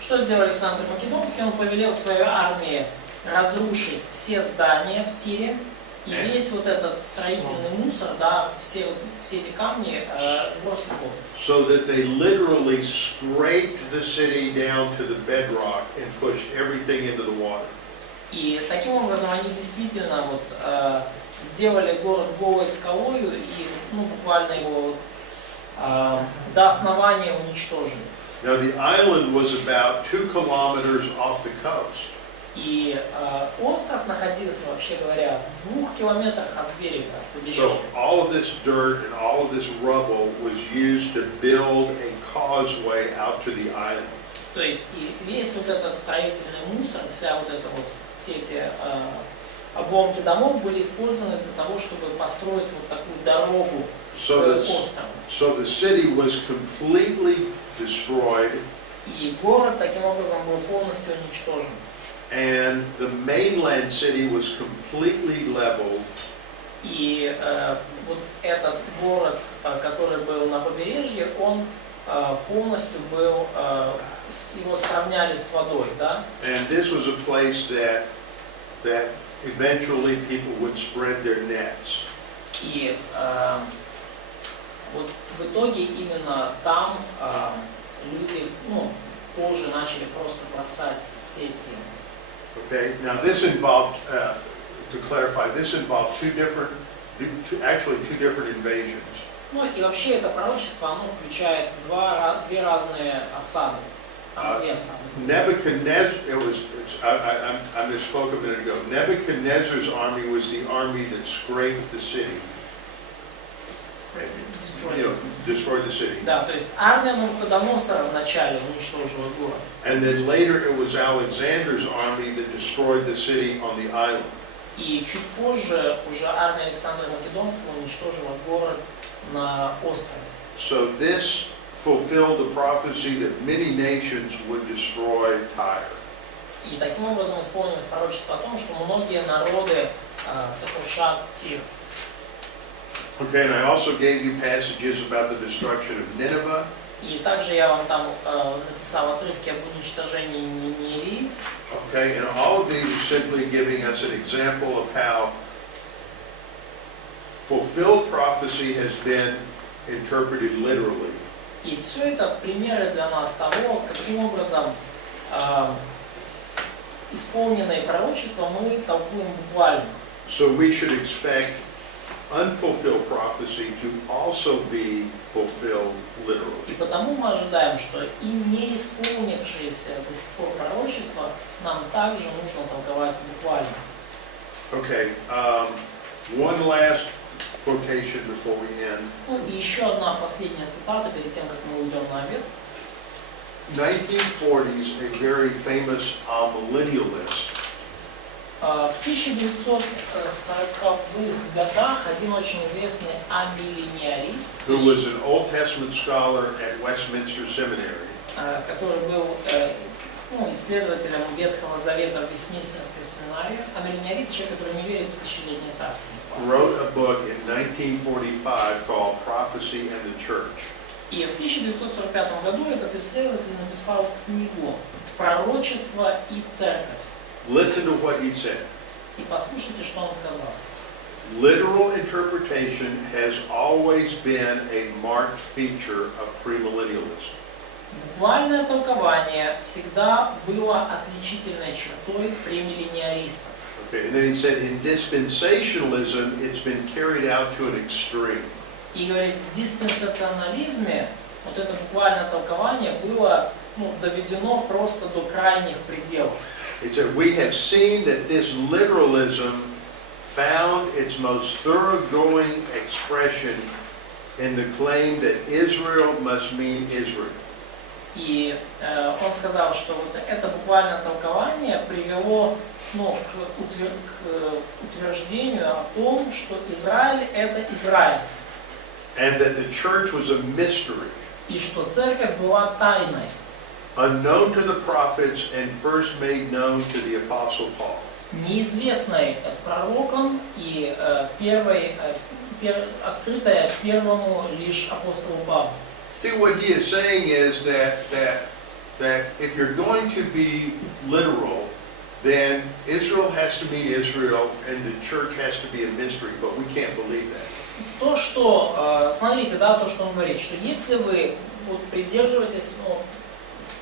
Что сделал Александр Македонский? Он повелел своей армии разрушить все здания в Тире и весь вот этот строительный мусор, да, все эти камни бросить в воду. So that they literally scraped the city down to the bedrock and pushed everything into the water. И таким образом они действительно сделали город голой скалой и буквально его до основания уничтожили. Now the island was about 2 kilometers off the coast. И остров находился, вообще говоря, в 2 километрах от берега, от побережья. So all of this dirt and all of this rubble was used to build a causeway out to the island. То есть и весь вот этот строительный мусор, все эти обломки домов были использованы для того, чтобы построить вот такую дорогу к острову. So the city was completely destroyed. И город таким образом был полностью уничтожен. And the mainland city was completely leveled. И вот этот город, который был на побережье, он полностью был, его сравняли с водой, да? And this was a place that eventually people would spread their nets. И вот в итоге именно там люди, ну, позже начали просто бросать сети. Okay, now this involved, to clarify, this involved actually two different invasions. Ну и вообще это пророчество, оно включает две разные осады. Там две осады. Nebuchadnezzar, I misspoke a minute ago. Nebuchadnezzar's army was the army that scraped the city. Destroyed the city. Да, то есть армия Навуходоносора вначале уничтожила город. And then later it was Alexander's army that destroyed the city on the island. И чуть позже уже армия Александра Македонского уничтожила город на острове. So this fulfilled the prophecy that many nations would destroy Tyre. И таким образом исполнилось пророчество о том, что многие народы сокрушат Тир. Okay, and I also gave you passages about the destruction of Nineveh. И также я вам там написал отрывки об уничтожении Ниневии. Okay, and all of these are simply giving us an example of how fulfilled prophecy has been interpreted literally. И все это примеры для нас того, каким образом исполненные пророчества мы толкуем буквально. So we should expect unfulfilled prophecy to also be fulfilled literally. И потому мы ожидаем, что и не исполнившиеся до сих пор пророчества нам также нужно толковать буквально. Okay, one last quotation before we end. Ну и еще одна последняя цитата перед тем, как мы уйдем на обед. 1940s, a very famous millennialist В 1940-х годах один очень известный амиллениалист, who was an Old Testament scholar at Westminster Seminary, который был исследователем Ветхого Завета в Вестминстерской семинарии, амиллениалист, человек, который не верит в тысячелетнее царство. wrote a book in 1945 called Prophecy and the Church. И в 1945 году этот исследователь написал книгу «Пророчество и церковь». Listen to what he said. И послушайте, что он сказал. Literal interpretation has always been a marked feature of premillennialism. Буквальное толкование всегда было отличительной чертой премиллениалистов. Okay, and then he said in dispensationalism, it's been carried out to an extreme. И говорит, в диспенсационализме вот это буквальное толкование было доведено просто до крайних пределов. He said, we have seen that this literalism found its most thoroughgoing expression in the claim that Israel must mean Israel. И он сказал, что вот это буквальное толкование привело к утверждению о том, что Израиль – это Израиль. And that the church was a mystery, И что церковь была тайной, unknown to the prophets and first made known to the Apostle Paul. неизвестной пророкам и открытой первому лишь апостолу Павлу. See, what he is saying is that if you're going to be literal, then Israel has to mean Israel and the church has to be a mystery, but we can't believe that. То, что, смотрите, да, то, что он говорит, что если вы придерживаетесь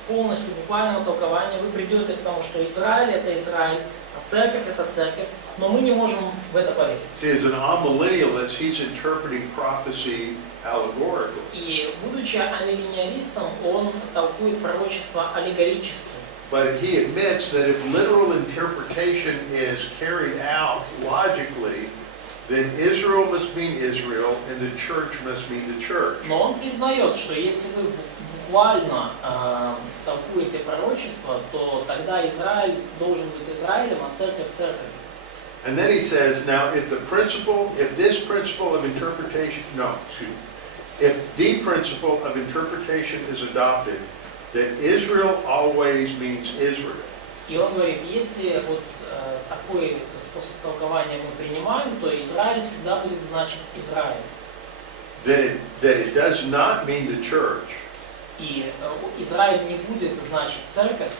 полностью буквального толкования, вы придете к тому, что Израиль – это Израиль, а церковь – это церковь, но мы не можем в это поверить. See, as an amillennialist, he's interpreting prophecy allegorically. И, будучи амиллениалистом, он толкует пророчество аллегорически. But he admits that if literal interpretation is carried out logically, then Israel must mean Israel and the church must mean the church. Но он признает, что если вы буквально толкуете пророчество, то тогда Израиль должен быть Израилем, а церковь церковью. And then he says, now if the principle of interpretation is adopted, then Israel always means Israel. И он говорит, если такой способ толкования мы принимаем, то Израиль всегда будет значить Израиль. That it does not mean the church. И Израиль не будет значить церковь,